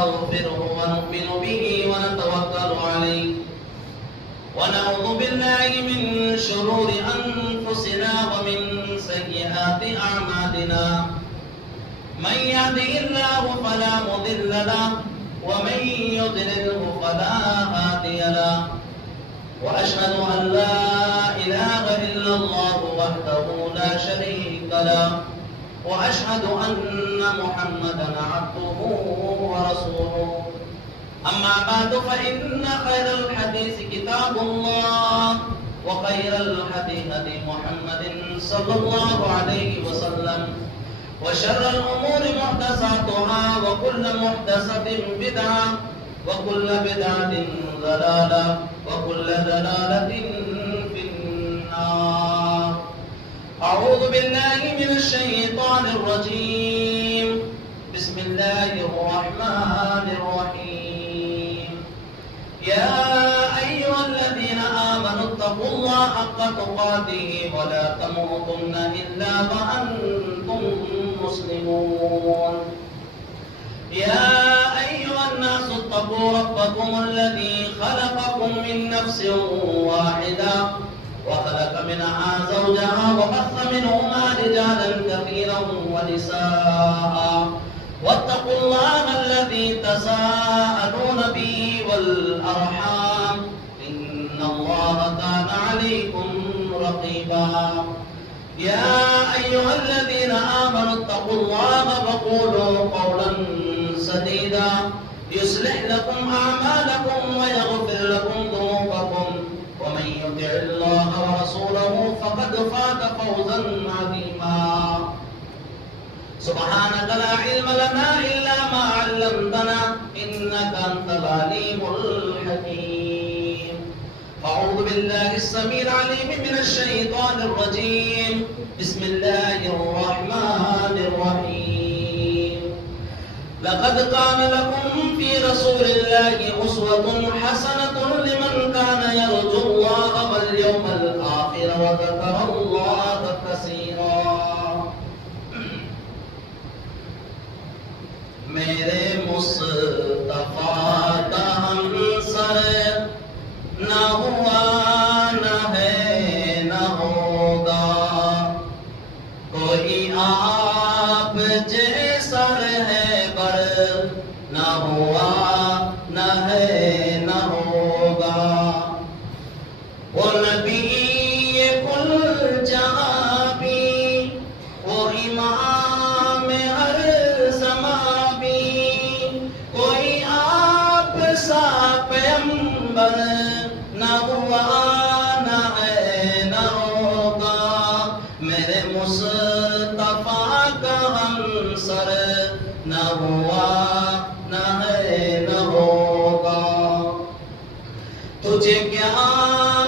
ونستغفره ونؤمن به ونتوكل عليه ونعوذ بالله من شرور أنفسنا ومن سيئات أعمالنا من يهده الله فلا مضل له ومن يضلله فلا هادي له وأشهد أن لا إله إلا الله وحده لا شريك له وأشهد أن محمدا عبده ورسوله أما بعد فإن خير الحديث كتاب الله وخير الهدي هدي محمد صلى الله عليه وسلم وشر الأمور محدثاتها وكل محدثة بدعة وكل بدعة ضلالة وكل ضلالة في النار. أعوذ بالله من الشيطان الرجيم. بسم الله الرحمن الرحيم. يا أيها الذين آمنوا اتقوا الله حق تقاته ولا تموتن إلا وأنتم مسلمون. يا أيها الناس اتقوا ربكم الذي خلقكم من نفس واحدة وخلق منها زوجها وبث منهما رجالا كثيرا ونساء واتقوا الله الذي تساءلون به والأرحام إن الله كان عليكم رقيبا. يا أيها الذين آمنوا اتقوا الله وقولوا قولا سديدا يصلح لكم أعمالكم ويغفر لكم ذنوبكم ومن يطع الله ورسوله فقد فاز فوزا عظيما. سبحانك لا علم لنا إلا ما علمتنا إنك أنت العليم الحكيم. أعوذ بالله السميع العليم من الشيطان الرجيم. بسم الله الرحمن الرحيم. لقد كان لكم في رسول الله أسوة حسنة لمن كان يرجو الله واليوم الآخر وذكر الله كثيرا. میرے مصطفیٰ کا ہمسر نہ ہوا نہ ہے نہ ہوگا کوئی آپ جیسا رہبر نہ ہوا نہ ہے نہ ہوگا. وہ نبی کل جہاں بھی وہ امام ہر زماں بھی کوئی آپ سا پیغمبر نہ ہوا نہ ہے نہ ہوگا. میرے مصطفیٰ کا ہمسر نہ ہوا نہ ہے نہ ہوگا. تجھے کیا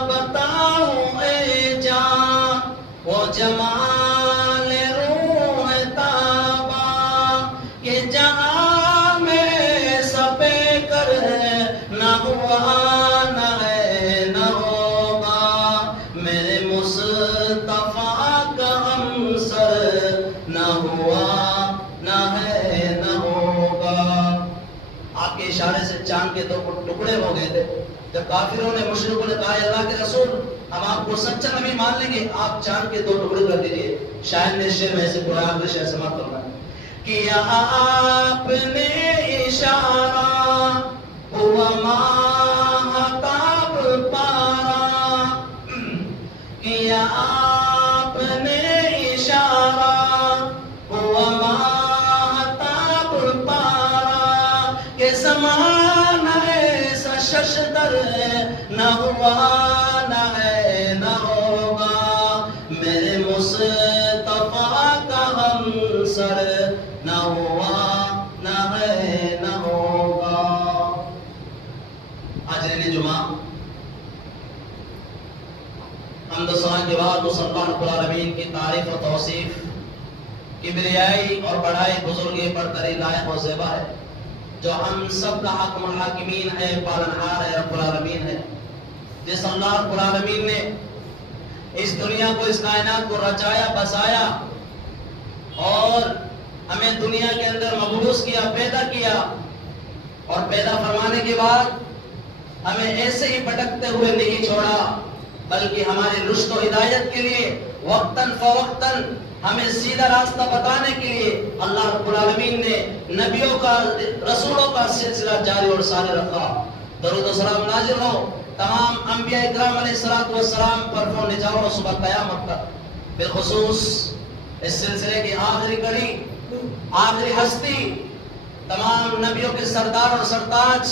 بتاؤں اے جان وہ جمال روح تابا کہ جہاں میں سپے کر نہ ہوا نہ ہے نہ ہوگا. میرے مصطفیٰ کا ہمسر نہ ہوا نہ ہے نہ ہوگا. آپ کے اشارے سے چاند کے دو ٹکڑے ہو گئے تھے. جب کافروں نے مشرکوں نے کہا اللہ کے رسول ہم آپ کو سچا نبی مان لیں گے آپ چاند کے دو ٹکڑے کر دیجئے. شاعر نے شعر میں سے قرآن کے شعر سماعت کرنا کیا آپ نے اشارہ ہوا ماہتاب پارا. کیا آپ نے اشارہ ہوا ماہتاب پارا کہ زمانہ ایسا ششدر نہ ہوا نہ ہے نہ ہوگا. میرے مصطفیٰ کا ہمسر نہ ہوا نہ ہے نہ ہوگا. آج جمعہ حمد و ثنا کے بعد مسلمان رب العالمین کی تعریف و توصیف کبریائی اور بڑائی بزرگی برتری لائق و زیبا ہے جو ہم سب کا حاکم الحاکمین ہے پالنہار ہے رب العالمین ہے. جس اللہ رب العالمین نے اس دنیا کو اس کائنات کو رچایا بسایا اور ہمیں دنیا کے اندر مبعوث کیا پیدا کیا اور پیدا فرمانے کے بعد ہمیں ایسے ہی بھٹکتے ہوئے نہیں چھوڑا، بلکہ ہمارے رشد و ہدایت کے لیے وقتاً فوقتاً ہمیں سیدھا راستہ بتانے کے لیے اللہ رب العالمین نے نبیوں کا، رسولوں کا سلسلہ جاری اور ساری رکھا۔ درود و سلام نازل ہو تمام انبیاء اکرام علیہ السلام پر فون نجاور صبح قیامت تک، بالخصوص اس سلسلے کی آخری کڑی، آخری ہستی، تمام نبیوں کے سردار اور سرتاج،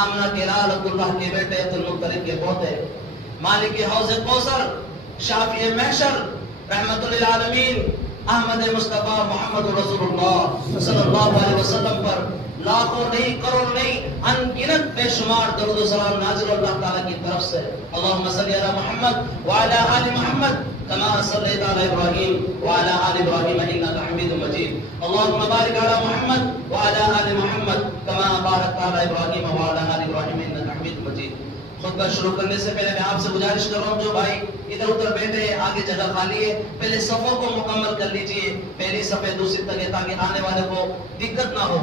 آمنہ کے لال عبداللہ کے بیٹے عبد المطلب کے پوتے، مالک حوض کوثر، شافی محشر، رحمت للعالمین، احمد مصطفیٰ محمد رسول اللہ صلی اللہ علیہ وسلم پر لاکھوں نہیں، کروڑ نہیں، ان گنت بے شمار درود و سلام نازل اللہ تعالیٰ کی طرف سے۔ اللہم صلی علی محمد وعلی آل محمد کما صلیت علی ابراہیم وعلی آل ابراہیم انک حمید مجید۔ اللہم بارک علی محمد وعلی آل محمد کما بارکت علی ابراہیم وعلی آل ابراہیم انک حمید مجید۔ خطبہ شروع کرنے سے پہلے میں آپ سے گزارش کر رہا ہوں، جو بھائی ادھر ادھر بیٹھے ہیں، آگے جگہ خالی ہے، پہلے صفوں کو مکمل کر لیجئے، پہلی صفحے دوسری تک، تاکہ آنے والے کو دقت نہ ہو۔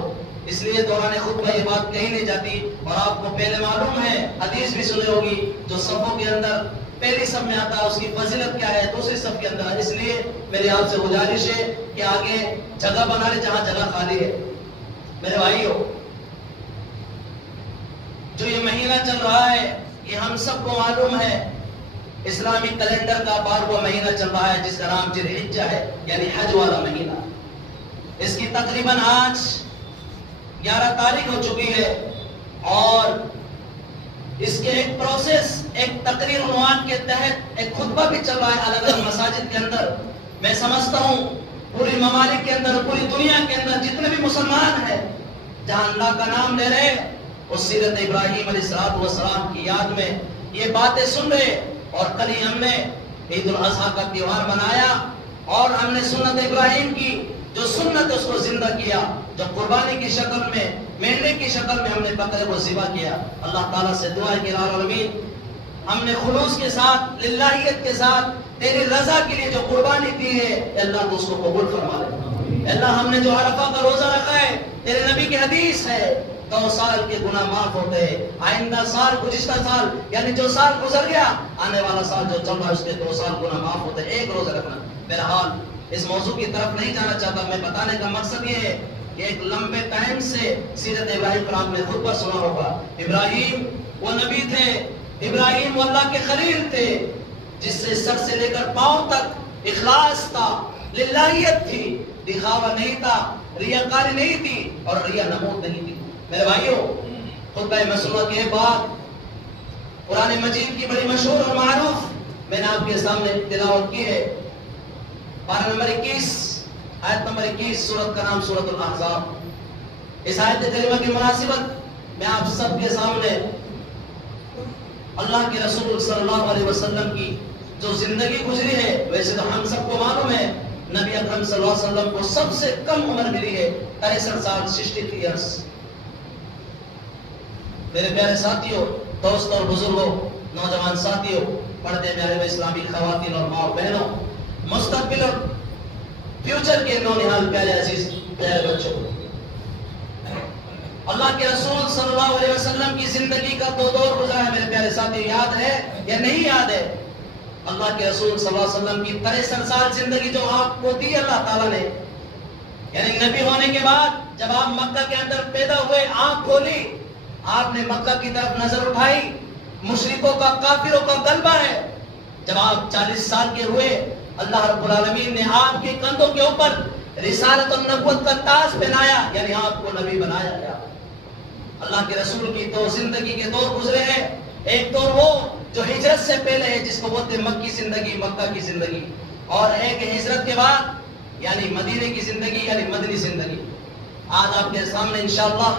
اس لیے دوران خطبہ یہ بات کہیں نہیں جاتی، اور آپ کو پہلے معلوم ہے، حدیث بھی سنے ہوگی، جو صفوں کے اندر پہلی صف میں آتا ہے اس کی فضیلت کیا ہے، دوسری صف کے اندر۔ اس لیے میری آپ سے گزارش ہے کہ آگے جگہ بنا لے جہاں جگہ خالی ہے۔ میرے بھائیو، جو یہ مہینہ چل رہا ہے، یہ ہم سب کو معلوم ہے، اسلامی کیلنڈر کا 12واں مہینہ چل رہا ہے، جس کا نام ذی الحجہ ہے، یعنی حج والا مہینہ۔ اس کی تقریباً آج 11 تاریخ ہو چکی ہے، اور اس کے ایک پروسیس، ایک تقریر عنوان کے تحت ایک خطبہ بھی چل رہا ہے الگ الگ مساجد کے اندر۔ میں سمجھتا ہوں پوری ممالک کے اندر، پوری دنیا کے اندر جتنے بھی مسلمان ہیں، جہاں اللہ کا نام لے رہے، اس سیرت ابراہیم علیہ السلام کی یاد میں یہ باتیں سن رہے۔ اور کل ہی ہم نے عید الاضحیٰ کا تہوار منایا، اور ہم نے سنت ابراہیم کی جو سنت اس کو زندہ کیا، جو قربانی کی شکل میں، مینڈے کی شکل میں ہم نے بکرے کو ذبح کیا۔ اللہ تعالیٰ سے دعا ہے کہ العالمین ہم نے خلوص کے ساتھ، للہیت کے ساتھ، تیری رضا کے لیے جو قربانی دی ہے، اللہ تو اس کو قبول فرما لے۔ اللہ ہم نے جو عرفہ کا روزہ رکھا ہے، تیرے نبی کی حدیث ہے 2 سال کے گناہ معاف ہوتے ہیں، آئندہ سال، گزشتہ سال، یعنی جو سال گزر گیا، آنے والا سال جو چل رہا ہے اس کے 2 سال گناہ معاف ہوتے ہیں، ایک روزہ رکھنا۔ بہرحال اس موضوع کی طرف نہیں جانا چاہتا، میں بتانے کا مقصد یہ ہے کہ ایک لمبے ٹائم سے سیرت ابراہیم پر آپ نے خطبہ سنا ہوگا۔ ابراہیم وہ نبی تھے، ابراہیم وہ اللہ کے خلیل تھے، جس سے سر سے لے کر پاؤں تک اخلاص تھا، للہیت تھی، دکھاوا نہیں تھا، ریاکاری نہیں تھی، اور ریا نمود نہیں تھی۔ میرے بھائیوں، خطبہ مسنونہ کے بعد قرآن مجید کی بڑی مشہور اور معروف میں نے آپ کے سامنے تلاوت کی ہے، پارہ نمبر 21، آیت نمبر 21، سورت کا نام سورت الاحزاب۔ اس آیت کریمہ کی مناسبت میں آپ سب کے سامنے اللہ کے رسول صلی اللہ علیہ وسلم کی جو زندگی گزری ہے، ویسے تو ہم سب کو معلوم ہے نبی اکرم صلی اللہ علیہ وسلم کو سب سے کم عمر ملی ہے، 63 سال، 63 ایئرس۔ میرے پیارے ساتھیوں، دوست اور بزرگوں، نوجوان ساتھیوں، پردے میں آئے ہوئے اسلامی خواتین اور ماں اور بہنوں، مستقبل اور فیوچر کے نونہال پیارے عزیز پیارے بچوں، اللہ کے رسول صلی اللہ علیہ وسلم کی زندگی کا 2 دور گزرا ہے میرے پیارے ساتھیوں، یاد ہے یا نہیں یاد ہے؟ اللہ کے رسول صلی اللہ علیہ وسلم کی 63 سال زندگی جو آپ کو دی اللہ تعالیٰ نے، یعنی نبی ہونے کے بعد جب آپ مکہ کے اندر پیدا ہوئے، آنکھ کھولی، آپ نے مکہ کی طرف نظر اٹھائی، مشرکوں کا، کافروں کا غلبہ ہے۔ جب آپ 40 سال کے ہوئے، اللہ رب العالمین نے آپ کے کندھوں کے اوپر رسالت اور نبوت کا تاج پہنایا، یعنی آپ کو نبی بنایا گیا۔ اللہ کے رسول کی 2 زندگی کے دور گزرے ہیں، ایک دور وہ جو ہجرت سے پہلے ہے، جس کو بولتے ہیں مکی زندگی، مکہ کی زندگی، اور ایک ہجرت کے بعد یعنی مدینے کی زندگی، یعنی مدنی زندگی۔ آج آپ کے سامنے انشاءاللہ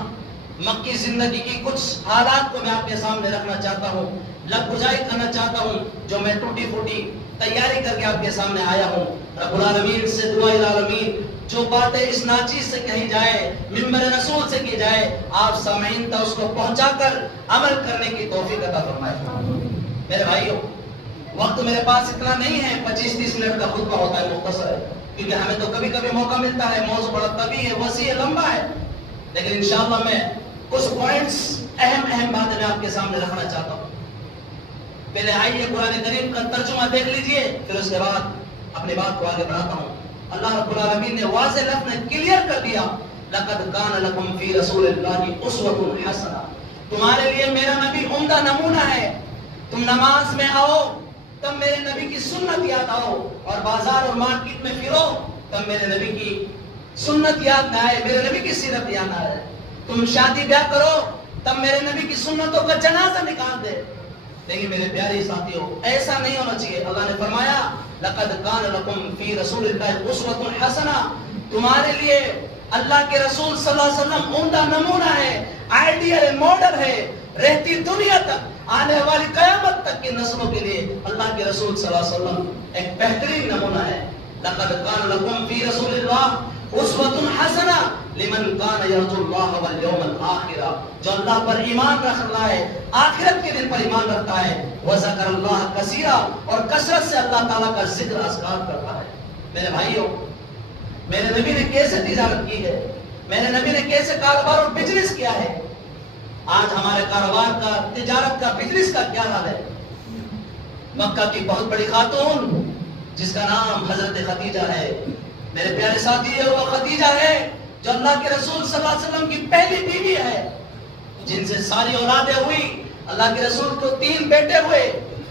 مکی زندگی کی کچھ حالات کو میں آپ کے سامنے رکھنا چاہتا ہوں، لگ بجائی کرنا چاہتا ہوں، جو میں ٹوٹی پھوٹی تیاری کر کے آپ کے سامنے آیا ہوں۔ رب العالمین سے دعا العالمین جو باتیں اس ناچیز سے کہی جائے، منبر رسول سے کی جائے، آپ سامعین تک اس کو پہنچا کر عمل کرنے کی توفیق عطا فرمائے۔ میرے بھائیوں، وقت میرے پاس اتنا نہیں ہے، 25-30 منٹ کا خطبہ ہوتا ہے، مختصر ہے، کیونکہ ہمیں تو کبھی کبھی موقع ملتا ہے، موضوع بڑا طویل ہے، وسیع ہے، لمبا ہے، لیکن انشاءاللہ میں کچھ پوائنٹس اہم باتیں میں آپ کے سامنے رکھنا چاہتا ہوں. پہلے آئیے قرآن کریم کا ترجمہ دیکھ لیجئے، پھر اس کے بعد اپنی بات کو آگے بڑھاتا ہوں. اللہ رب العالمین نے واضح لفظ میں کلیئر کر دیا، لقد کان لکم فی رسول اللہ اسوۃ حسنہ، تمہارے لیے میرا نبی عمدہ نمونہ ہے. تم نماز میں آؤ تب میرے نبی کی سنت یاد آؤ، اور بازار اور مارکیٹ میں پھرو تب میرے نبی کی سنت یاد نہ آئے، میرے نبی کی سیرت یاد نہ آئے. تم شادی بیاہ کرو تب میرے نبی کی سنتوں کا جنازہ نکال دے. لیکن میرے پیارے ساتھیوں، ایسا نہیں ہونا چاہیے. اللہ نے فرمایا لقد کان لکم فی رسول اللہ اسوۃ حسنہ، تمہارے لیے اللہ کے رسول صلی اللہ علیہ وسلم عمدہ نمونہ ہے، آئیڈیل ماڈل ہے. رہتی دنیا تک، آنے والی قیامت تک کی نسلوں کے لیے اللہ کے رسول صلی اللہ علیہ وسلم ایک بہترین نمونہ ہے. لقد کان لکم فی رسول اللہ اسوۃ حسنہ لمن کان یرجو اللہ والیوم الآخر، جو اللہ پر ایمان رکھتا ہے، آخرت کے دن پر ایمان رکھتا ہے، وذکر اللہ کثیرا، اور کثرت سے اللہ تعالیٰ کا ذکر اذکار کرتا ہے. میرے بھائیوں، میرے نبی نے کیسے تجارت کی ہے، میرے نبی نے کیسے کاروبار اور بزنس کیا ہے. آج ہمارے کاروبار کا، تجارت کا، بزنس کا کیا حال ہے. مکہ کی بہت بڑی خاتون جس کا نام حضرت خدیجہ ہے، میرے پیارے ساتھی، وہ خدیجہ ہے جو اللہ کے رسول صلی اللہ علیہ وسلم کی پہلی بیوی ہے، جن سے ساری اولادیں ہوئی. اللہ کے رسول کو 3 بیٹے ہوئے،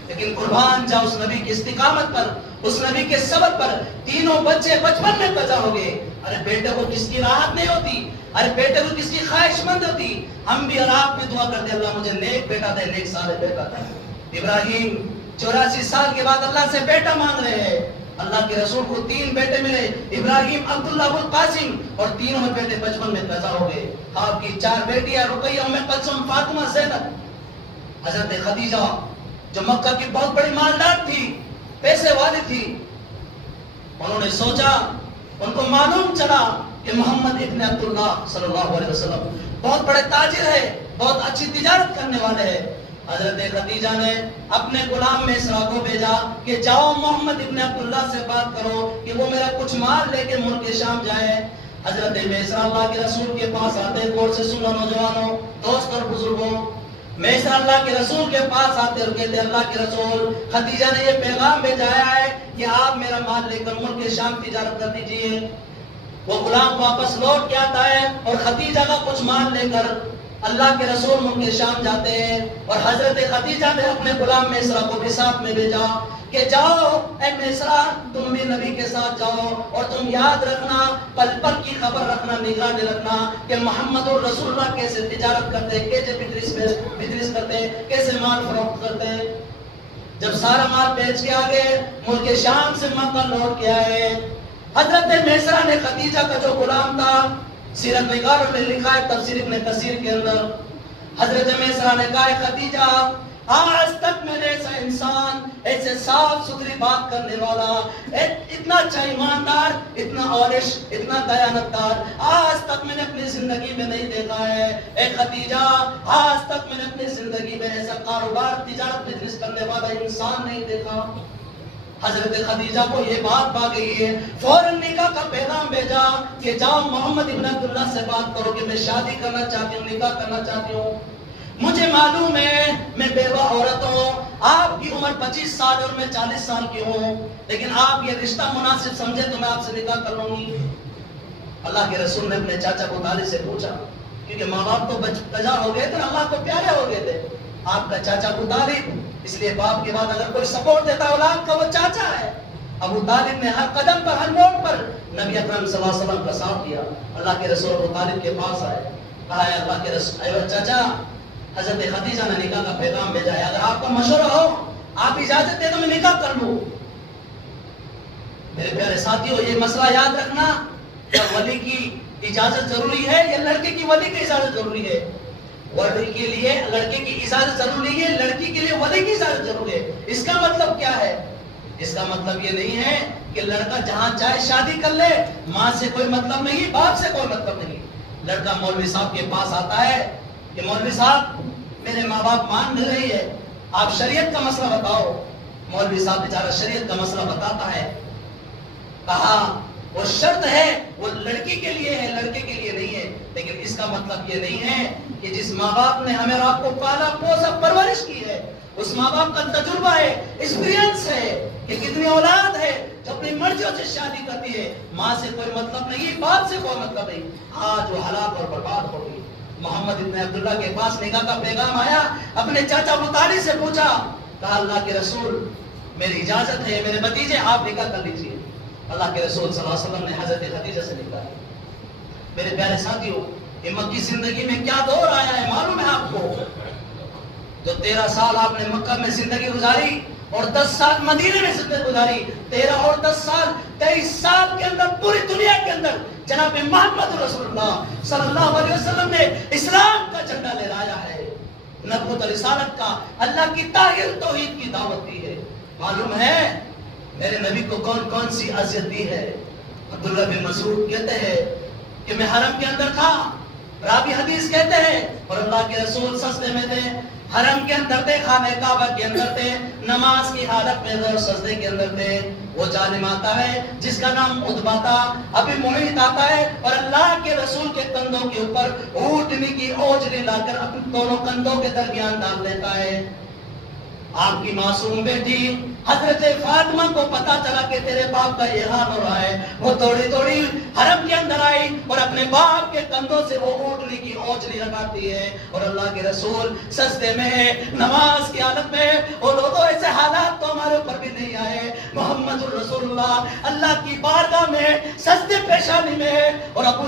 لیکن قربان جا اس نبی کی استقامت پر، اس نبی کے صبر پر. تینوں بچے بچپن میں پیدا ہو گئے. ارے بیٹے کو کس کی راحت نہیں ہوتی، ارے بیٹے کو کس کی خواہش مند ہوتی. ہم بھی اور آپ بھی دعا کرتے اللہ مجھے نیک بیٹا دے، نیک صالح بیٹا دے. ابراہیم 84 سال کے بعد اللہ سے بیٹا مانگ رہے ہیں. اللہ کے رسول کو 3 بیٹے ملے، ابراہیم، عبداللہ، القاسم، اور تینوں میں بیٹے بچپن میں پیدا ہو گئے. آپ کی 4 بیٹیاں رقیہ، ام کلثوم، فاطمہ، زینب. حضرت خدیجہ جو مکہ کی بہت بڑی مالدار تھی، پیسے والی تھی، انہوں نے سوچا، ان کو معلوم چلا کہ محمد ابن عبداللہ صلی اللہ علیہ وسلم بہت بڑے تاجر ہے، بہت اچھی تجارت کرنے والے ہیں. حضرت خدیجہ نے اپنے غلام میسرا کو بھیجا کہ جاؤ محمد ابن عبداللہ سے بات کرو کہ وہ میرا کچھ مال لے کے ملک شام جائے. حضرت میسرا اللہ کے رسول کے پاس آتے، غور سے سنو نوجوانوں، دوست اور بزرگوں، میسرا اللہ کے رسول کے پاس آتے اور کہتے اللہ کے رسول، خدیجہ نے یہ پیغام بھیجایا ہے کہ آپ میرا مال لے کر ملک شام تجارت کر دیجئے. وہ غلام واپس لوٹ کے آتا ہے اور خدیجہ کا کچھ مال لے کر اللہ کے رسول ملک شام جاتے ہیں. اور حضرت خدیجہ نے اپنے غلام میسرا کو بھی ساتھ میں بھیجا کہ جاؤ اے میسرا، تم بھی نبی کے ساتھ جاؤ، اور تم یاد رکھنا، پل پل کی خبر رکھنا، نگرانی رکھنا کہ محمد رسول اللہ کیسے تجارت کرتے، کیسے بزنس کرتے، کیسے مال فروخت کرتے. جب سارا مال بیچ کے آگے ملک شام سے مکہ لوٹ کے آئے، حضرت میسرا نے خدیجہ کا جو غلام تھا، سیرت نگاروں نے لکھا ہے تفسیر ابن کثیر کے اندر، حضرت میسرا نے کہا ہے خدیجہ، آج تک میں نے ایسا انسان، ایسے صاف ستھری بات کرنے والا، اتنا اچھا ایماندار، اتنا عورش، اتنا دیانتدار، آج تک میں نے اپنی زندگی میں نہیں دیکھا ہے. اے خدیجہ، آج تک میں نے اپنی زندگی میں ایسا کاروبار، تجارت، بزنس کرنے والا انسان نہیں دیکھا. حضرت خدیجہ کو یہ بات پا گئی ہے، فوراً نکاح کا پیغام بھیجا کہ جاؤ محمد ابن عبداللہ سے بات کرو کہ میں شادی کرنا چاہتی ہوں، نکاح کرنا چاہتی ہوں. مجھے معلوم ہے میں بیوہ عورت ہوں، آپ کی عمر 25 سال اور میں 40 سال کی ہوں، لیکن آپ یہ رشتہ مناسب سمجھے تو میں آپ سے نکاح کر لوں گی. اللہ کے رسول نے اپنے چاچا ابو طالب سے پوچھا، کیونکہ ماں باپ تو بجا ہو گئے تھے، اللہ کو پیارے ہو گئے تھے. آپ کا چاچا ابو طالب، اس لیے باپ کے بعد اگر کوئی سپورٹ دیتا اولاد کا وہ چاچا ہے. ابو طالب نے ہر قدم پر، ہر موڑ پر نبی اکرم صلی اللہ علیہ وسلم کا ساتھ دیا. اللہ کے رسول ابو طالب کے پاس آئے، کہا ہے اللہ کے رسول، اے چاچا، حضرت خدیجہ نے نکاح کا پیغام بھیجا ہے، اگر آپ کا مشورہ ہو، آپ اجازت دے تو میں نکاح کر لوں. میرے پیارے ساتھیوں، یہ مسئلہ یاد رکھنا، کیا ولی کی اجازت ضروری ہے یا لڑکے کی ولی کی اجازت ضروری ہے؟ ولی کے لیے لڑکے کی اجازت ضروری ہے، لڑکی کے لیے ولی کی اجازت ضروری ہے. اس کا مطلب کیا ہے؟ اس کا مطلب یہ نہیں ہے کہ لڑکا جہاں چاہے شادی کر لے، ماں سے کوئی مطلب نہیں، باپ سے کوئی مطلب نہیں. لڑکا مولوی صاحب کے پاس آتا ہے کہ مولوی صاحب میرے ماں باپ مان نہیں رہی ہے، آپ شریعت کا مسئلہ بتاؤ. مولوی صاحب بیچارہ شریعت کا مسئلہ بتاتا ہے. کہا وہ شرط ہے، وہ لڑکی کے لیے ہے، لڑکے کے لیے نہیں ہے، لیکن اس کا مطلب یہ نہیں ہے کہ جس ماں باپ نے ہمیں اور آپ کو پالا پوسا پرورش کی ہے اس ماں باپ کا تجربہ ہے، ایکسپیرینس ہے کہ کتنی اولاد ہے جو اپنی مرضیوں سے شادی کرتی ہے، ماں سے کوئی مطلب نہیں، باپ سے کوئی مطلب نہیں، آج وہ ہلاک اور برباد ہو گئی۔ محمد ابن عبداللہ کے پاس نکاح کا پیغام آیا، اپنے چاچا ابو طالب سے پوچھا، کہا اللہ کے رسول میری اجازت ہے میرے بھتیجے آپ نکاح کر لیجئے۔ اللہ کے رسول صلی اللہ علیہ وسلم نے حضرت خدیجہ سے نکاح کیا۔ میرے پیارے ساتھیوں، یہ مکی زندگی میں کیا دور آیا ہے معلوم ہے آپ کو؟ جو 13 سال آپ نے مکہ میں زندگی گزاری اور 10 سال مدینے میں زندگی گزاری، 13 اور 10 سال 23 سال کے اندر پوری دنیا کے اندر جناب محمد رسول اللہ صلی اللہ علیہ وسلم نے اسلام کا جھنڈا لہرایا ہے، نبوت اور رسالت کا، اللہ کی طاہر توحید کی دعوت دی ہے۔ معلوم ہے میرے نبی کو کون کون سی اذیت دی ہے؟ عبداللہ بن مسعود کہتے ہیں کہ میں حرم کے اندر تھا، راوی حدیث کہتے ہیں، اور اللہ کے رسول سجدے میں تھے، حرم کے اندر تھے، خانہ کعبہ کے اندر تھے، نماز کی حالت میں اور سجدے کے اندر تھے۔ وہ ظالم آتا ہے جس کا نام عتبہ تھا، ابھی محیط آتا ہے اور اللہ کے رسول کے کندھوں کے اوپر اونٹنی کی اوجری لا کر اپنے دونوں کندھوں کے درمیان ڈال دیتا ہے۔ آپ کی معصوم بیٹی حضرت فاطمہ کو پتا چلا کہ تیرے باپ کا یہ حال ہو رہا ہے، وہ توڑی توڑی حرم کے اندر آئی اور اپنے باپ کے کندھوں سے وہ اونٹنی کی اوجری ہٹاتی ہے، اور اللہ کے رسول سجدے میں ہے، نماز کی حالت میں۔ اور لوگوں ایسے حالات تو ہمارے اوپر بھی نہیں آئے، محمد الرسول اللہ اللہ کی بارگاہ میں سجدے پیشانی میں ہے، اور ابو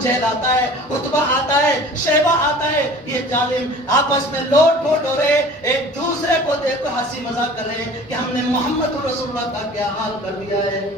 جہل آتا ہے، عتبہ آتا ہے، شیبہ آتا ہے، یہ ظالم آپس میں لوٹ پوٹ ہو رہے، ایک دوسرے کو دیکھ کر ہنسی مذاق کر رہے ہیں کہ ہم نے محمد رسول اللہ کا کیا حال کر دیا ہے۔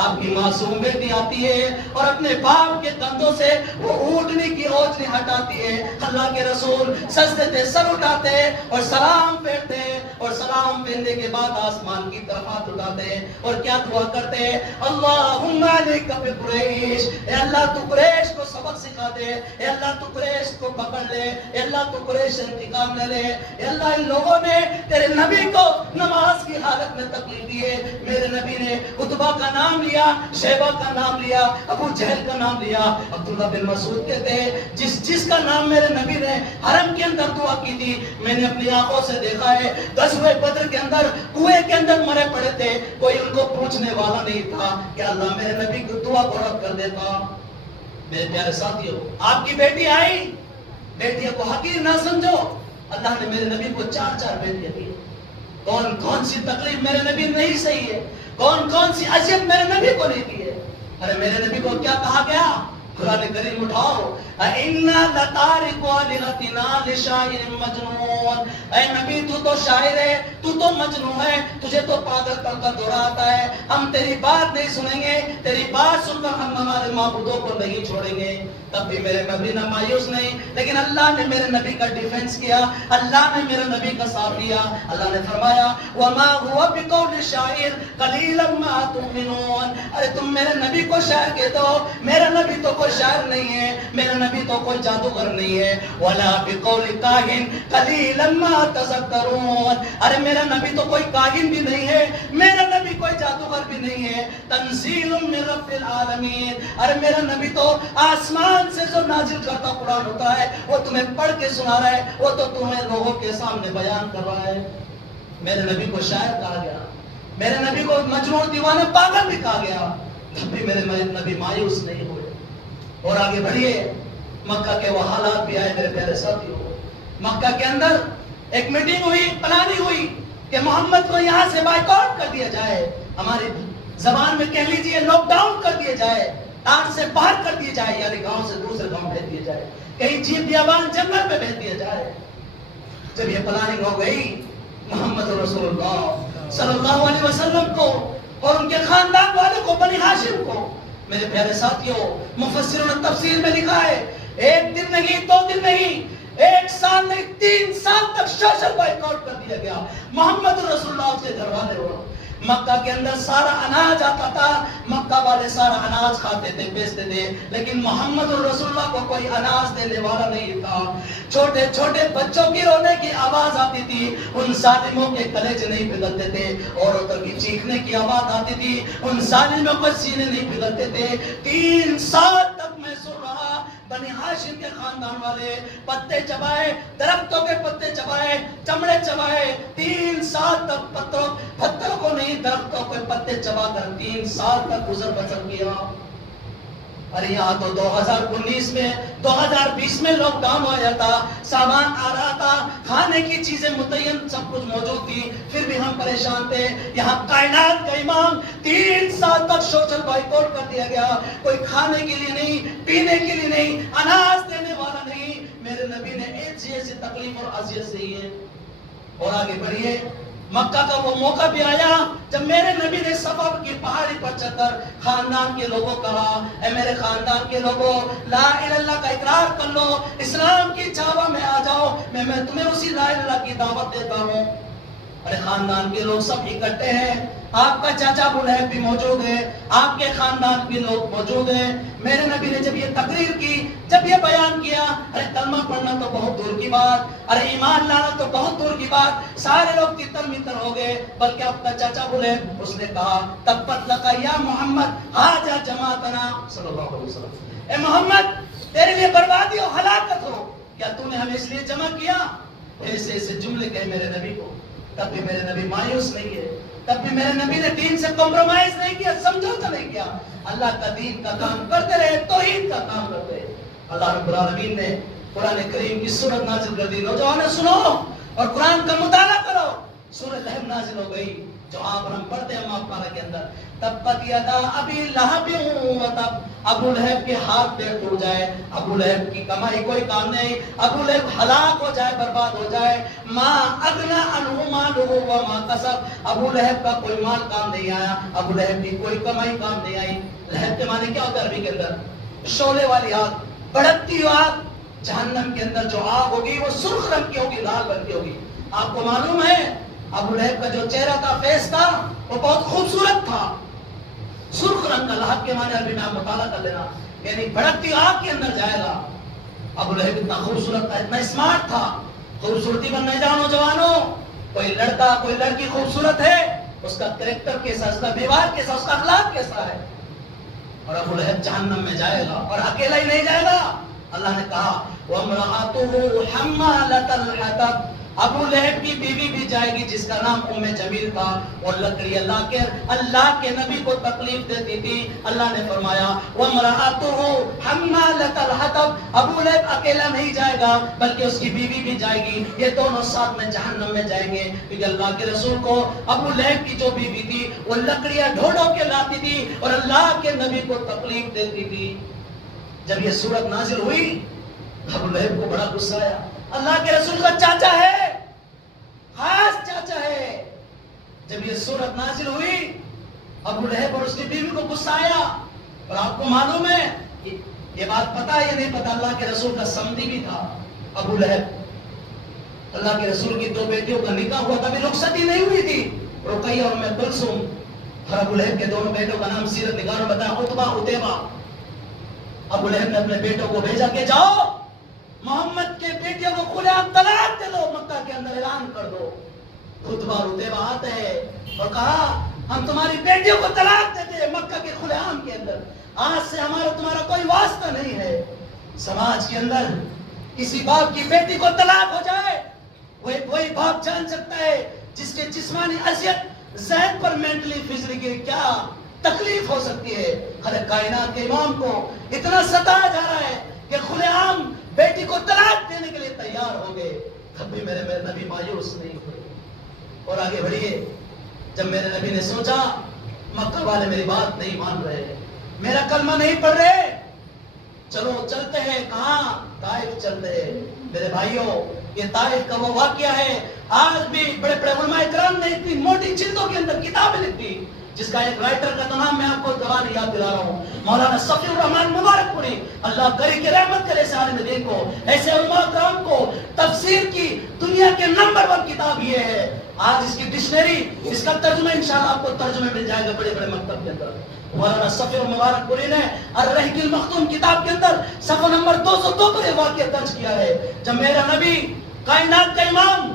آپ کی معصوم بیٹی آتی ہے اور اپنے باپ کے کندھوں سے وہ اونٹنی کی اوجری ہٹاتی ہے، اللہ کے رسول سجدے سے سر اٹھاتے ہیں اور سلام پھیرتے ہیں، اور سلام پھیرنے کے بعد آسمان کی طرف ہاتھ اٹھاتے ہیں اور کیا دعا کرتے ہیں؟ اللہم علیک بقریش، اے اللہ تو قریش کو سبق سکھا دے، اے اللہ تو قریش کو پکڑ لے، اے اللہ تو قریش سے انتقام لے لے، اے اللہ ان لوگوں نے تیرے نبی کو نماز کی حالت میں تکلیف دی ہے، میرے نبی نے عتبہ کا نام لیا، شیبہ کا نام لیا، ابو جہل کا نام لیا۔ عبداللہ بن مسعود کہتے ہیں جس کا نام میرے نبی نے حرم کے اندر دعا کی تھی، میں نے اپنی آنکھوں سے دیکھا ہے، غزوہ بدر کے اندر کنویں کے اندر مرے پڑے تھے، کوئی ان کو پوچھنے والا نہیں تھا کہ اللہ میرے نبی کی دعا کو رد کر دیتا۔ میرے پیارے ساتھیوں، آپ کی بیٹی آئی، بیٹیوں کو حقیر نہ سمجھو، اللہ نے میرے نبی کو 4 بیٹیاں دی۔ کون کون سی تکلیف میرے نبی نہیں سہی ہے، کون کون سی اذیت میرے نبی کو نہیں دی ہے۔ ارے میرے نبی کو کیا کہا گیا؟ قرآن کریم اٹھاؤ، اِنَّا لَتَارِكُ آلِهَتِنَا لِشَاعِرٍ مَجْنُونَ، اے نبی تو تو شاعر ہے، تو تو مجنون ہے، تجھے تو پاگل پن کا دورہ آتا ہے، ہم تیری بات نہیں سنیں گے، تیری بات سن کر ہم ہمارے معبودوں کو نہیں چھوڑیں گے۔ تب بھی میرے نبی نہ مایوس نہیں، لیکن اللہ نے میرے نبی کا ڈیفنس کیا، اللہ نے میرے نبی کا ساتھ دیا۔ اللہ نے فرمایا وَمَا هُوَ بِقَوْلِ شَاعِرٍ قَلِيلًا مَا تُؤْمِنُونَ، ارے تم میرے نبی کو شاعر کہتے ہو، میرا نبی تو کوئی شاعر نہیں ہے، میرا نبی تو کوئی جادوگر نہیں ہے۔ وَلَا بِقَوْلِ كَاهِنٍ قَلِيلًا مَا تَذَكَّرُونَ، ارے میرا نبی تو کوئی کاہن بھی نہیں ہے، میرا نبی کوئی جادوگر بھی نہیں ہے۔ تنزیل من رب العالمین، ارے میرا نبی تو آسمان سے جو نازل کرتا قرآن ہوتا ہے وہ تمہیں پڑھ کے سنا رہا ہے، وہ تو تمہیں لوگوں کے سامنے بیان کر رہا ہے۔ میرے نبی کو شاعر کہا گیا، میرے نبی کو مجنون دیوانے پاگل بھی کہا گیا، تب بھی میرے نبی مایوس نہیں ہوئے۔ اور آگے بڑھیے، مکہ کے وہ حالات بھی آئے میرے پیارے ساتھیوں۔ مکہ کے اندر ایک میٹنگ ہوئی، پلاننگ ہوئی کہ محمد کو یہاں سے بائیکاٹ کر دیا جائے، ہماری زبان میں کہہ لیجئے لاک ڈاؤن کر دیا جائے، آج سے باہر کر دیے جائے، یعنی گاؤں سے دوسرے گاؤں بھیج دیا جائے، کہیں جیب بیابان جنگل میں بھیج دیا جائے۔ جب یہ پلاننگ ہو گئی، محمد رسول اللہ صلی اللہ علیہ وسلم کو اور ان کے خاندان والے کو، بنی ہاشم کو، میرے پیارے ساتھیوں، مفسروں نے تفسیر میں لکھا ہے 1 دن نہیں، 2 دن نہیں، 1 سال نہیں، 3 سال تک سوشل بائیکاٹ کر دیا گیا۔ محمد رسول اللہ سے گھر والے ہو، مکہ کے اندر سارا اناج آتا تھا، مکہ والے سارا اناج کھاتے تھے، بیچتے تھے، لیکن محمد رسول اللہ کو کوئی اناج دینے والا نہیں تھا۔ چھوٹے چھوٹے بچوں کی رونے کی آواز آتی تھی، ان ظالموں کے کلیجے نہیں پگھلتے تھے، عورتوں کی چیخنے کی آواز آتی تھی، ان ظالموں کو سینے نہیں پگھلتے تھے۔ 3 سال تک میں سن رہا، بنی ہاشم کے خاندان والے پتے چبائے، درختوں کے پتے چبائے، چمڑے چبائے، 3 سال تک پتھروں کو نہیں درختوں کے پتے چبا کر 3 سال تک گزر بسر کیا۔ اور یہاں تو 2020 میں لاک ڈاؤن ہو جاتا، سامان آ رہا تھا، کھانے کی چیزیں متعین سب کچھ موجود تھی، پھر بھی ہم پریشان تھے۔ یہاں کائنات کا امام 3 سال تک سوشل بائیکاٹ کر دیا گیا، کوئی کھانے کے لیے نہیں، پینے کے لیے نہیں، اناج دینے والا نہیں۔ میرے نبی نے ایسی تکلیف اور اذیت سہی ہے۔ اور آگے بڑھیے، مکہ کا وہ موقع بھی آیا جب میرے نبی نے صفا کی پہاڑی پر چڑھ کر خاندان کے لوگوں کہا، اے میرے خاندان کے لوگوں، لا الہ الا اللہ کا اقرار کر لو، اسلام کی چاوا میں آ جاؤ، میں تمہیں اسی لا الہ الا اللہ کی دعوت دیتا ہوں۔ ارے خاندان کے لوگ سب اکٹھے ہیں، آپ کا چاچا ابو لہب بھی موجود ہے، آپ کے خاندان کے لوگ موجود ہیں۔ میرے نبی نے جب یہ تقریر کی، جب یہ بیان کیا، ارے کلمہ پڑھنا تو بہت دور کی بات، ارے ایمان لانا تو بہت دور کی بات، سارے لوگ تتر متر ہو گئے، بلکہ اپنا چاچا ابو لہب اس نے کہا، تبت لک یا محمد ھذا جماعتنا صلی اللہ علیہ وسلم، اے محمد تیرے لیے بربادی ہو، ہلاکت ہو، کیا تو نے ہمیں اس لیے جمع کیا؟ ایسے جملے کہے میرے نبی کو، تب بھی میرے نبی مایوس نہیں ہے، تب بھی میرے نبی نے دین سے کمپرومائز نہیں کیا، سمجھوتا نہیں کیا، اللہ کا دین کا کام کرتے رہے، توحید کا کام کرتے رہے۔ اللہ رب العالمین نے قرآن کریم کی سورت نازل کر دی، نوجوانوں سنو اور قرآن کا مطالعہ کرو۔ سورۃ لہب نازل ہو گئی، جو آپ ہم پڑھتے ہیں ماہ پارہ کے اندر، تبت یدا ابی لہب وتب، ابو لہب کے ہاتھ پیر ٹوٹ جائے، ابو لہب کی کمائی کوئی کام نہیں، ابو لہب ہلاک ہو جائے، برباد ہو جائے، ما اغنی عنہ مالہ وما کسب، ابو لہب کا کوئی مال کام نہیں آیا، ابو لہب کی کوئی کمائی کام نہیں آئی۔ لہب کے معنی کیا ہوتا ہے عربی کے اندر؟ شعلے والی آگ، بھڑکتی آگ۔ جہنم کے اندر جو آگ ہوگی وہ سرخ رنگ کی ہوگی، لال رنگ کی ہوگی۔ آپ کو معلوم ہے ابو لہب کا جو چہرہ تھا، فیس تھا، وہ بہت خوبصورت تھا، سرخ رنگ کا۔ لہب کے معنی عربی میں آپ مطالعہ کر لینا، یعنی بھڑکتی آگ کے اندر جائے گا۔ ابو لہب اتنا خوبصورت تھا، اتنا اسمارٹ تھا۔ خوبصورتی پر نہیں جاؤ نوجوانوں، کوئی لڑکا کوئی لڑکی خوبصورت ہے، اس کا کریکٹر کیسا، اس کا ویوہار کیسا، اس کا اخلاق کیسا ہے۔ اور ابو لہب جہنم میں جائے گا، اور اکیلا ہی نہیں جائے گا۔ اللہ نے کہا وَامْرَأَتُهُ حَمَّالَةَ الْحَطَبِ، ابو لہب کی بیوی بھی جائے گی جس کا نام ام جمیل تھا، اور لکڑی اللہ کے نبی کو تکلیف دیتی تھی۔ اللہ نے فرمایا وَامْرَأَتُهُ حَمَّالَةَ الْحَطَبِ، ابو لہب اکیلا نہیں جائے گا بلکہ اس کی بیوی بھی جائے گی، یہ دونوں ساتھ میں جہنم میں جائیں گے۔ کیونکہ اللہ کے رسول کو ابو لہب کی جو بیوی تھی وہ لکڑیاں ڈھونڈ کے لاتی تھی اور اللہ کے نبی کو تکلیف دیتی تھی۔ جب یہ سورت نازل ہوئی ابو لہب کو بڑا غصہ آیا، اللہ کے رسول کا چاچا ہے، خاص چاچا ہے۔ جب یہ سورت نازل ہوئی ابو لہب اور اس کی بیوی کو غصہ آیا۔ اور آپ کو معلوم ہے یہ بات پتا ہے یا نہیں پتا، اللہ کے رسول کا سمدی بھی تھا ابو لہب۔ اللہ کے رسول کی 2 بیٹیوں کا نکاح ہوا تھا، ابھی رخصتی نہیں ہوئی تھی، رقیہ اور ام کلثوم۔ اور ابو لہب کے دونوں بیٹوں کا نام سیرت نگاروں نے بتایا عتبہ عتیبہ۔ ابو لہب نے اپنے بیٹوں کو بھیجا کہ جاؤ محمد کے بیٹیوں کو کھلے عام طلاق دے دو، مکہ کے اندر اعلان کر دو۔ عتبہ اور عتیبہ آتے ہیں اور کہا ہم تمہاری بیٹیوں کو طلاق دیتے ہیں مکہ کے کھلے عام کے اندر، آج سے ہمارا تمہارا کوئی واسطہ نہیں ہے۔ سماج کے اندر کسی باپ کی بیٹی کو طلاق ہو جائے، وہی باپ جان سکتا ہے جس کے جسمانی اذیت ذہن پر مینٹلی فزیکلی کیا تکلیف ہو سکتی ہے۔ ہر کائنات کے امام کو اتنا ستایا جا رہا ہے کہ کھلے عام بیٹی کو طلاق دینے کے لیے تیار ہو گئے، تب بھی میرے نبی مایوس نہیں ہوئے۔ اور آگے بڑھیے، جب میرے نبی نے سوچا مکہ والے میری بات نہیں مان رہے، میرا کلمہ نہیں پڑھ رہے، چلو چلتے ہیں، کہاں؟ طائف چلتے ہیں۔ میرے بھائیوں، یہ طائف کا وہ واقعہ ہے، آج بھی بڑے بڑے علماء کرام نے اتنی موٹی جلدوں کے اندر کتابیں لکھی، جس کا ایک رائٹر کا نام میں آپ کو زبان یاد دلا رہا ہوں، مولانا صفی الرحمن مبارک پوری، اللہ کرے کہ رحمت کرے اس عالم دین کو، ایسے علماء کرام کو۔ تفسیر کی دنیا کے نمبر 1 کتاب یہ ہے، آج اس کی ڈکشنری، اس کا ترجمہ انشاءاللہ آپ کو ترجمے مل جائے گا بڑے بڑے مکتب کے اندر۔ مولانا صفی مبارک پوری نے الرحیق المختوم کتاب کے اندر صفحہ نمبر 202 پر یہ واقعہ درج کیا ہے، جب میرا نبی کائنات کا امام،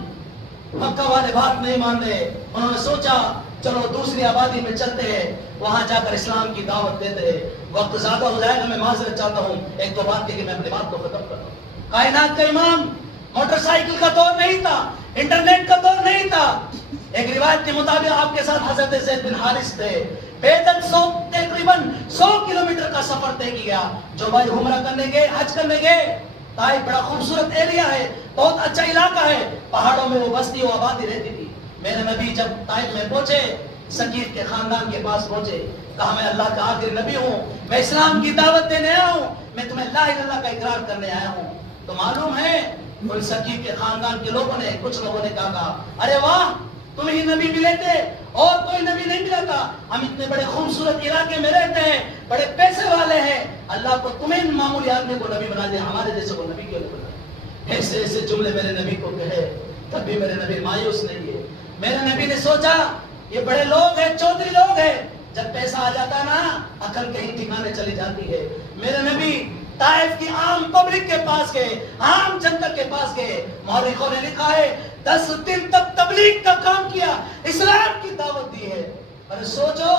مکہ والے بات نہیں مان رہے، انہوں نے سوچا چلو دوسری آبادی میں چلتے ہیں، وہاں جا کر اسلام کی دعوت دیتے ہیں۔ وقت زیادہ ہو جائے گا، میں معذرت چاہتا ہوں، ایک دو بات کہ میں اپنی بات کو ختم کرتا ہوں۔ کائنات کا امام، موٹر سائیکل کا دور نہیں تھا، انٹرنیٹ کا دور نہیں تھا۔ ایک روایت کے مطابق آپ کے ساتھ حضرت زید بن حارث تھے، پیدل تقریباً 100 کلومیٹر کا سفر طے کیا۔ جو بھائی عمرہ کرنے گئے، حج کرنے گئے، طائف بڑا خوبصورت ایریا ہے، بہت اچھا علاقہ ہے، پہاڑوں میں وہ بستی و آبادی رہتی تھی۔ میرے نبی جب طائف میں پہنچے، سقیف کے خاندان کے پاس پہنچے، کہا میں اللہ کا آخری نبی ہوں، میں اسلام کی دعوت دینے آیا ہوں، میں تمہیں لا الہ الا اللہ کا اقرار کرنے آیا ہوں۔ تو معلوم ہے ان سقیف کے خاندان کے لوگوں نے، کچھ لوگوں نے کہا ارے واہ، تمہیں ہی نبی ملے تھے اور کوئی نبی نہیں ملا تھا، ہم اتنے بڑے خوبصورت علاقے میں رہتے ہیں، بڑے پیسے والے ہیں، اللہ کو تمہیں معمولی آدمی کو نبی بنا دیا، ہمارے جیسے کو نبی کیوں نہیں بنا؟ ایسے ایسے جملے میرے نبی کو کہے، تب بھی میرے نبی مایوس نہیں ہے۔ میرے نبی نے سوچا یہ بڑے لوگ ہیں، چودھری لوگ ہیں، جب پیسہ آ جاتا ہے نا عقل کہیں ٹھکانے چلی جاتی ہے۔ میرے نبی طائف کی عام پبلک کے پاس گئے، عام جنتا کے پاس گئے۔ مورخوں نے لکھا ہے 10 دن تک تبلیغ کا کام کیا، اسلام کی دعوت دی ہے۔ اور سوچو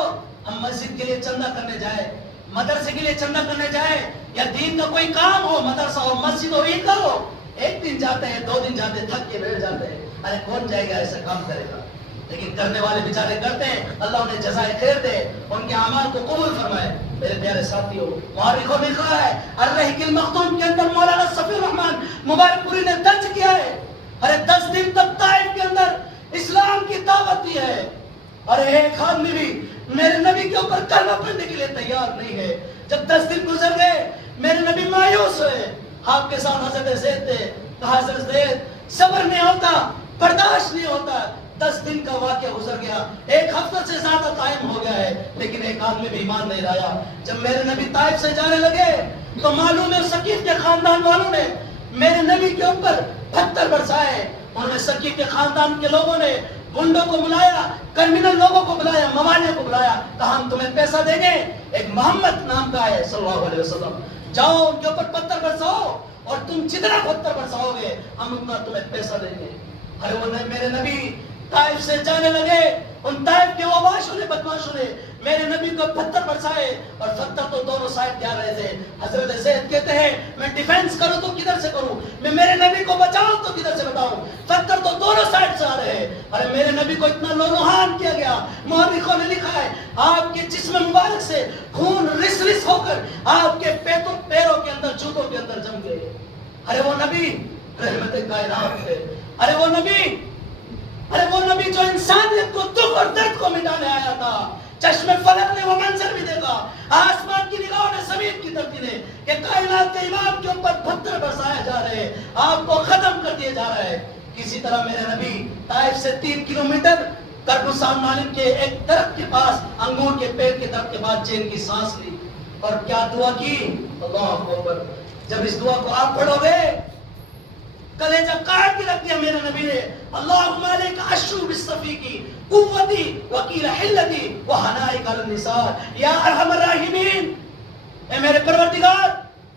ہم مسجد کے لیے چندہ کرنے جائیں، مدرسے کے لیے چندہ کرنے جائیں، یا دین کا کوئی کام ہو، مدرسہ ہو، مسجد ہو، عید ہو، ایک دن جاتے ہیں، 2 دن جاتے ہیں، تھک کے بیٹھ جاتے ہیں، ارے کون جائے گا ایسا کام کرے گا؟ لیکن کرنے والے بیچارے کرتے ہیں، اللہ انہیں جزائے خیر دے، ان کے اعمال کو قبول فرمائے۔ میرے پیارے ساتھیوں، مورخوں نے لکھا ہے الرحیق المختوم کے اندر مولانا صفی الرحمن مبارک پوری نے درج کیا ہے، ارے 10 دن تک طائف کے اندر اسلام کی دعوت دی ہے، ارے ایک آدمی بھی میرے نبی کے اوپر کلمہ پڑھنے کے لیے تیار نہیں ہے۔ جب 10 دن گزر گئے، میرے نبی مایوس ہوئے، آپ کے ساتھ حضرت زید تھے، کہا حضرت زید صبر نہیں ہوتا، برداشت نہیں ہوتا۔ 10 دن کا واقعہ گزر گیا، 1 ہفتہ سے زیادہ ٹائم ہو گیا ہے، لیکن ایک آدمی بھی ایمان نہیں لایا۔ جب میرے نبی طائف سے جانے لگے تو معلوم ہے سقیف کے خاندان والوں نے میرے نبی کے اوپر پتھر برسائے۔ انہوں نے سقیف کے خاندان کے لوگوں نے گنڈوں کو بلایا، کرمینل لوگوں کو بلایا، موالیوں کو بلایا، کہا ہم تمہیں پیسہ دیں گے، ایک محمد نام کا ہے صلی اللہ علیہ وسلم، جاؤ ان کے اوپر پتھر برساؤ اور تم جتنا پتھر برساؤ گے ہم اتنا تمہیں پیسہ دیں گے۔ ارے وہ میرے نبی طائف سے جانے لگے، ان طائف کے اوباشوں نے، بدماشوں نے میرے نبی کو پتھر برسائے، اور پتھر تو دونوں سائڈ جا رہے تھے۔ حضرت زید کہتے ہیں میں ڈیفینس کروں تو کدھر سے کروں، میں میرے نبی کو بچاؤں تو کدھر سے بتاؤں، پتھر تو دونوں سائڈ سے آ رہے ہیں۔ ارے میرے نبی کو اتنا لوروہان کیا گیا، مورخوں نے لکھا ہے آپ کے جسم مبارک سے خون رس رس ہو کر آپ کے پیروں کے اندر، جوتوں کے اندر جم گئے۔ ارے وہ نبی رحمت کائنات ہے، ارے وہ نبی جو انسانیت کو، دکھ اور درد کو مٹانے آیا تھا۔ چشم فلک نے وہ منظر بھی دیکھا، آسمان کی نگاہوں نے، زمین کی دھرتی نے، کہ کائنات کے امام کے اوپر پتھر برسائے جا رہے ہیں، آپ کو ختم کر دیا جا رہا ہے۔ کسی طرح میرے نبی طائف سے 3 کلومیٹر کربوسان معلم کے ایک درخت کے پاس، انگور کے پیڑ کے درخت کے بعد چین کی سانس لی، اور کیا دعا کی، اللہ اکبر۔ جب اس دعا کو آپ پڑھو گے، کلیجہ کاٹ کے رکھ دیا میرے نبی نے، اللہم علیک اشو بالصفی کی قوتی وکیل حلتی وحنائی کال النسار، یا ارحم الراحمین، اے میرے پروردگار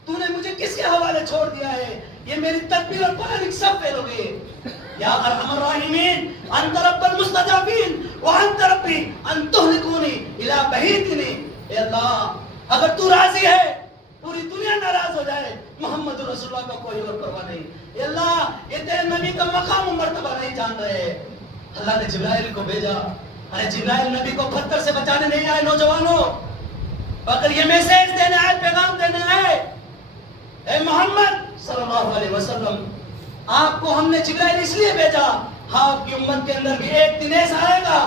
تو نے مجھے کس کے حوالے چھوڑ دیا ہے، یہ میری تدبیر اور پلاننگ سب فیل ہو گئی۔ یا ارحم الراحمین انت رب المستضعفین وانت ربی ان تہلکونی الی بہیتنی، اے اللہ اگر تو راضی ہے پوری دنیا ناراض ہو جائے، محمد رسول اللہ کا کوئی اور پرواہ نہیں۔ اے اللہ یہ تیرے نبی کا مقام و مرتبہ نہیں جان رہے۔ اللہ نے جبرائیل کو بھیجا، ارے جبرائیل نبی کو پتھر سے بچانے نہیں آئے نوجوانوں، اگر یہ میسیج دینے آئے، پیغام دینے آئے، اے محمد صلی اللہ علیہ وسلم آپ کو ہم نے جبرائیل اس لیے بھیجا، آپ کی امت کے اندر بھی ایک دن ایسا آئے گا،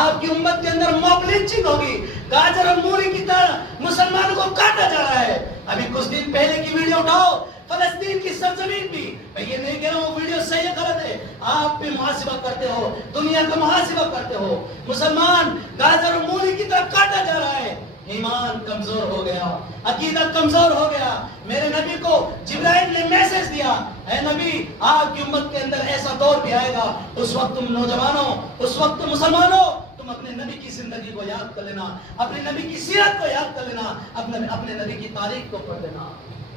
آپ کی امت کے اندر موب لنچنگ ہوگی، گاجر اور مولی کی طرح مسلمانوں کو کاٹا جا رہا ہے۔ ابھی کچھ دن پہلے کی ویڈیو اٹھاؤ، فلسطین کی سرزمین بھی، میں یہ نہیں کہہ رہا ہوں ویڈیو صحیح ہے غلط ہے، آپ بھی محاسبہ کرتے ہو، دنیا کا محاسبہ کرتے ہو، مسلمان گاجر اور مولی کی طرح کاٹا جا رہا ہے، ایمان کمزور ہو گیا، عقیدہ کمزور ہو گیا۔ میرے نبی کو جبرائیل نے میسج دیا، اے نبی آپ کی امت کے اندر ایسا دور بھی آئے گا، اس وقت تم نوجوانوں، اس وقت تم مسلمانوں، تم اپنے نبی کی زندگی کو یاد کر لینا، اپنے نبی کی سیرت کو یاد کر لینا، اپنے نبی کی تاریخ کو پڑھ لینا۔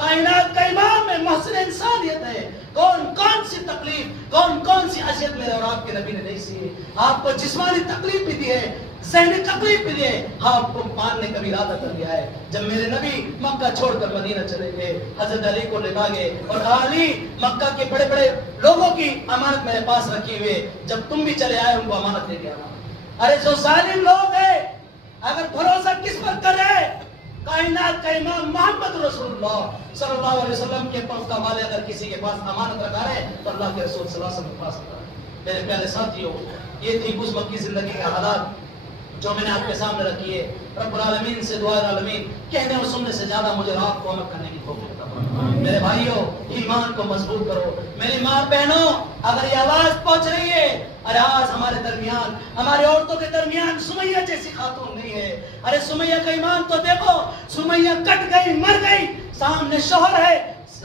کائنات کا امام ہے، محسن انسانیت ہے، کون سی تکلیف، کون سی اذیت میرے اور آپ کے نبی نے نہیں سی؟ آپ کو جسمانی تکلیف بھی دی ہے، ذہنی تکلیف بھی دی ہے، آپ کو ماننے کا بھی ارادہ کر لیا ہے۔ جب میرے نبی مکہ چھوڑ کر مدینہ چلے گئے، حضرت علی کو لے گئے اور کہا علی مکہ کے بڑے بڑے لوگوں کی امانت میرے پاس رکھی ہوئے، جب تم بھی چلے آئے ان کو امانت دے کے آنا۔ ارے جو ظالم لوگ ہیں اگر بھروسہ کس پر کرے؟ کائنات کا امام محمد رسول اللہ صلی اللہ علیہ وسلم کے پاس والے اگر کسی کے پاس امانت رکھا ہے تو اللہ کے رسول صلی اللہ علیہ وسلم کے پاس رکھا ہے۔ میرے پیارے ساتھیوں، یہ تھی اس مکی زندگی کے حالات جو میں نے آپ کے سامنے رکھی ہے۔ رب العالمین سے دعا العالمین کہنے اور سننے سے زیادہ مجھے آپ کو عمل کرنے کی توفیق عطا فرمائے۔ میرے بھائیوں، ایمان کو مضبوط کرو۔ میری ماں بہنوں، اگر یہ آواز پہنچ رہی ہے، ارے آج ہمارے درمیان، ہمارے عورتوں کے درمیان سمیہ جیسی خاتون نہیں ہے۔ ارے سمیہ کا ایمان تو دیکھو، سمیہ کٹ گئی، مر گئی، سامنے شوہر ہے،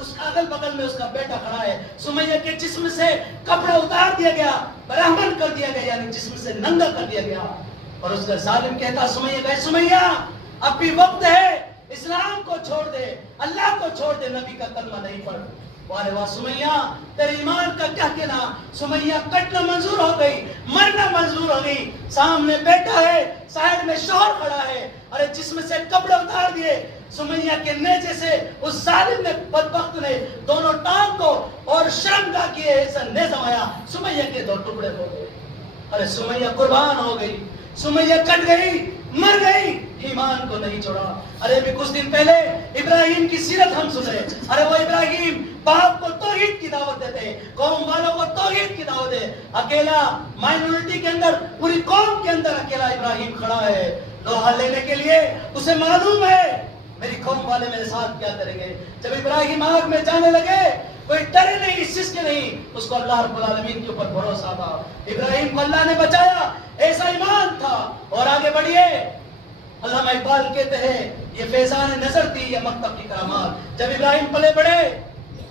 اس کا اگل بغل میں اس کا بیٹا کھڑا ہے۔ سمیہ کے جسم سے کپڑا اتار دیا گیا، برہمن کر دیا گیا، یعنی جسم سے ننگا کر دیا گیا، اور اس کا ظالم کہتا سمیہ کہ سمیہ اب بھی وقت ہے، اسلام کو چھوڑ دے، اللہ کو چھوڑ دے، نبی کا کلمہ نہیں پڑھ۔ وارے واہ سمیہ، تیرے ایمان کا کیا کہنا؟ سمیہ کٹنا منظور ہو گئی، مرنا منظور ہو گئی، سامنے بیٹا ہے، سائیڈ میں شوہر کھڑا ہے، ارے جسم سے کپڑے اتار دیے۔ سمیہ کے نیزے سے اس ظالم نے، بدبخت نے دونوں ٹانگ کو اور شرمگاہ کیے ایسا نیزہ آیا، سمیہ کے دو ٹکڑے ہو گئے۔ ارے سمیہ قربان ہو گئی، سمیہ کٹ گئی، مر گئی، ایمان کو نہیں چھوڑا۔ ارے بھی کچھ دن پہلے ابراہیم کی سیرت ہم سنے، ارے وہ ابراہیم باپ کو توحید کی دعوت دیتے، قوم والوں کو توحید کی دعوت دے، اکیلا مائنورٹی کے اندر، پوری قوم کے اندر اکیلا ابراہیم کھڑا ہے لوہا لینے کے لیے۔ اسے معلوم ہے میری قوم والے میرے ساتھ کیا کریں گے۔ جب ابراہیم آگ میں جانے لگے، کوئی ڈرے نہیں، سسکے نہیں، اس کو اللہ رب العالمین کے اوپر بھروسہ تھا۔ ابراہیم کو اللہ نے بچایا، ایسا ایمان تھا۔ اور آگے بڑھیے، علامہ اقبال کہتے ہیں یہ فیضان نظر تھی یا مکتب کی کرامات۔ جب ابراہیم پلے بڑھے،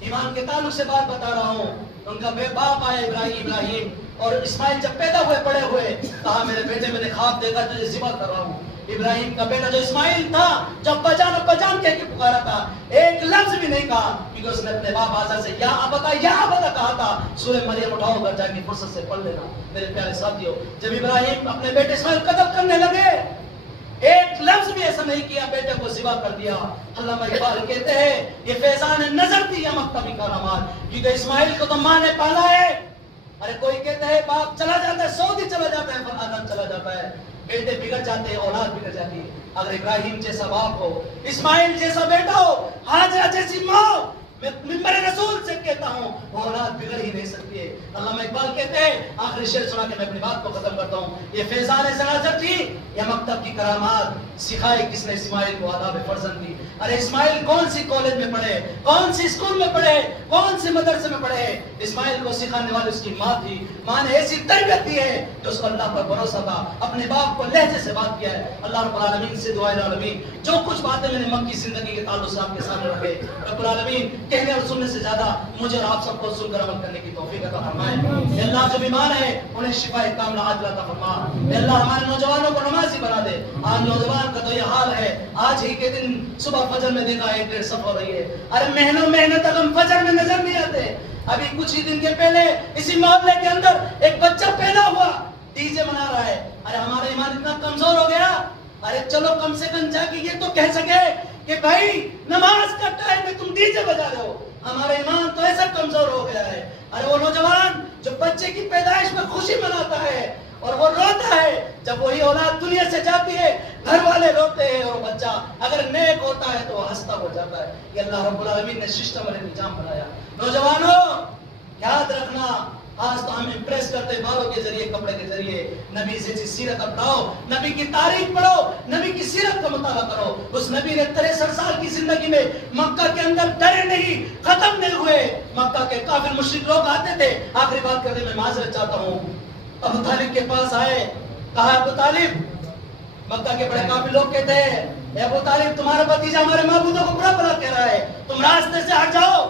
ایمان کے تعلق سے بات بتا رہا ہوں، ان کا بے باپ آیا ابراہیم، اور اسماعیل جب پیدا ہوئے بڑے ہوئے، کہا میرے بیٹے میں نے خواب دیکھا تجھے ذبح کر رہا ہوں۔ ابراہیم کا بیٹا جو اسماعیل تھا، جو ابا جان کہہ کے پکارا تھا، ایک لفظ بھی نہیں کہا، کیونکہ اس نے اپنے باپ آزر سے یا ابدا کہا تھا۔ سورہ مریم اٹھاؤ کر جا کے فرصت سے پڑھ لینا۔ میرے پیارے ساتھیوں، جب ابراہیم اپنے بیٹے اسماعیل قتل کرنے لگے، ایک لفظ بھی ایسا نہیں کیا، بیٹے کو ذبح کر دیا۔ علامہ اقبال کہتے ہیں یہ فیضان نظر تھی یا مکتبی کرامات، کیونکہ اسماعیل کو تو ماں نے پالا ہے۔ ارے کوئی کہتے ہیں باپ چلا جاتا ہے، سعودی چلا جاتا ہے، آدم چلا جاتا ہے، بیٹے بگڑ جاتے ہیں، اولاد بگڑ جاتی ہے۔ اگر ابراہیم جیسا باپ ہو، اسماعیل جیسا بیٹا ہو، ہاجرہ جیسی ماں ہو، میں منبر رسول سے کہتا ہوں وہ اولاد بگڑ ہی نہیں سکتی ہے۔ علامہ اقبال کہتے ہیں، آخری شعر سنا کے میں اپنی بات کو ختم کرتا ہوں، یہ فیضان زناجر تھی یا مکتب کی کرامات، سکھائے کس نے اسماعیل کو آداب فرزند دی۔ ارے اسماعیل کون سی کالج میں پڑھے، کون سی اسکول میں پڑھے، کون سی مدرسے میں پڑھے؟ اسماعیل کو سکھانے والی اس کی ماں تھی۔ ماں نے ایسی تربیت دی ہے کہ اس کو اللہ پر بھروسہ تھا، اپنے باپ کو لہجے سے بات کیا ہے۔ اللہ رب العالمین سے دعا العالمین جو کچھ باتیں میں نے مکی زندگی کے تعلق سے آپ کے سامنے رکھے، رب العالمین کہنے اور سننے سے زیادہ مجھے اور آپ سب کو سن کر عمل کرنے کی توفیق عطا فرمائے۔ اے اللہ جو بیمار ہے انہیں شفا کاملہ عاجلہ عطا فرما۔ اے اللہ ہمارے نوجوانوں کو نمازی بنا دے۔ آج نوجوان کا تو یہ حال ہے، آج ہی کے دن صبح فجر میں دیکھا 1-1.5 صف ہو رہی ہے۔ ارے محنت اگر فجر میں نظر نہیں آتے۔ ابھی کچھ ہی دن کے پہلے اسی محلے کے اندر ایک بچہ پیدا ہوا، ڈی جے منا رہا ہے۔ ارے ہمارا ایمان اتنا کمزور ہو گیا، ارے چلو کم سے کم جا کے یہ تو کہہ سکے کہ بھائی نماز کا ٹائم میں تم ڈی جے بجا رہے ہو۔ ہمارا ایمان تو ایسا کمزور ہو گیا ہے۔ ارے وہ نوجوان جو بچے کی پیدائش میں خوشی مناتا ہے اور وہ روتا ہے، جب وہی اولاد دنیا سے جاتی ہے گھر والے روتے ہیں، اور بچہ اگر نیک ہوتا ہے تو وہ ہنستا ہو جاتا ہے۔ یہ اللہ رب العالمین نے سسٹم اور نظام بنایا۔ نوجوانوں یاد رکھنا، آج تو ہم امپریس کرتے بالوں کے ذریعے، کپڑے کے ذریعے، نبی سے سیرت اپناؤ، نبی کی تاریخ پڑھو، نبی کی سیرت کا مطالعہ کرو۔ اس نبی نے 63 سال کی زندگی میں مکہ کے اندر ڈرے نہیں، ختم نہیں ہوئے۔ مکہ کے کافر مشرک لوگ آتے تھے، آخری بات کرنے میں معذرت چاہتا ہوں، ابو طالب کے پاس آئے، کہا ابو طالب، مکہ کے بڑے کافر لوگ کہتے ہیں اے ابو طالب تمہارا بھتیجا ہمارے معبودوں کو برا بھلا کہہ رہا ہے، تم راستے سے ہٹ جاؤ،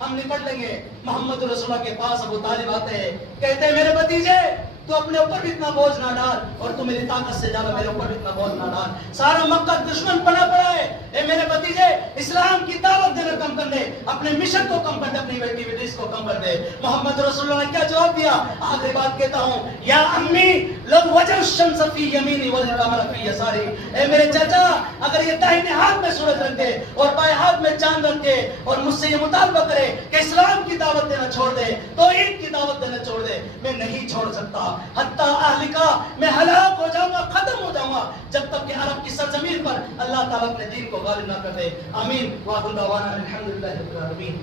ہم نپٹ لیں گے۔ محمد رسول اللہ کے پاس ابو طالب آتے ہیں، کہتے ہیں میرے بھتیجے تو اپنے اوپر بھی اتنا بوجھ نہ ڈال، اور تو میری طاقت سے زیادہ میرے اوپر بھی اتنا بوجھ نہ ڈال. سارا مکہ دشمن بنا پڑا ہے. اے میرے بھتیجے، اسلام کی دعوت دینا کم کر دے، اپنے مشن کو کم کر دے، اپنی ایکٹیویٹیز کو کم کر دے. محمد رسول اللہ نے کیا جواب دیا؟ آخری بات کہتا ہوں، یا امی لو وجہ الشمس فی یمینی والقمر فی یساری. اے میرے چچا، اگر یہ داہنے ہاتھ میں سورج رکھ دے اور بائیں ہاتھ میں چاند رکھ دے اور مجھ سے یہ مطالبہ کرے کہ اسلام کی دعوت دینا چھوڑ دے، توحید کی دعوت دینا چھوڑ دے، میں نہیں چھوڑ سکتا. حتیٰ اہلکا، میں ہلاک ہو جاؤں گا، ختم ہو جاؤں گا، جب تک کہ عرب کی سرزمین پر اللہ تعالیٰ اپنے دین کو غالب نہ کر دے. آمین. وآخر دعوانا الحمدللہ رب العالمین.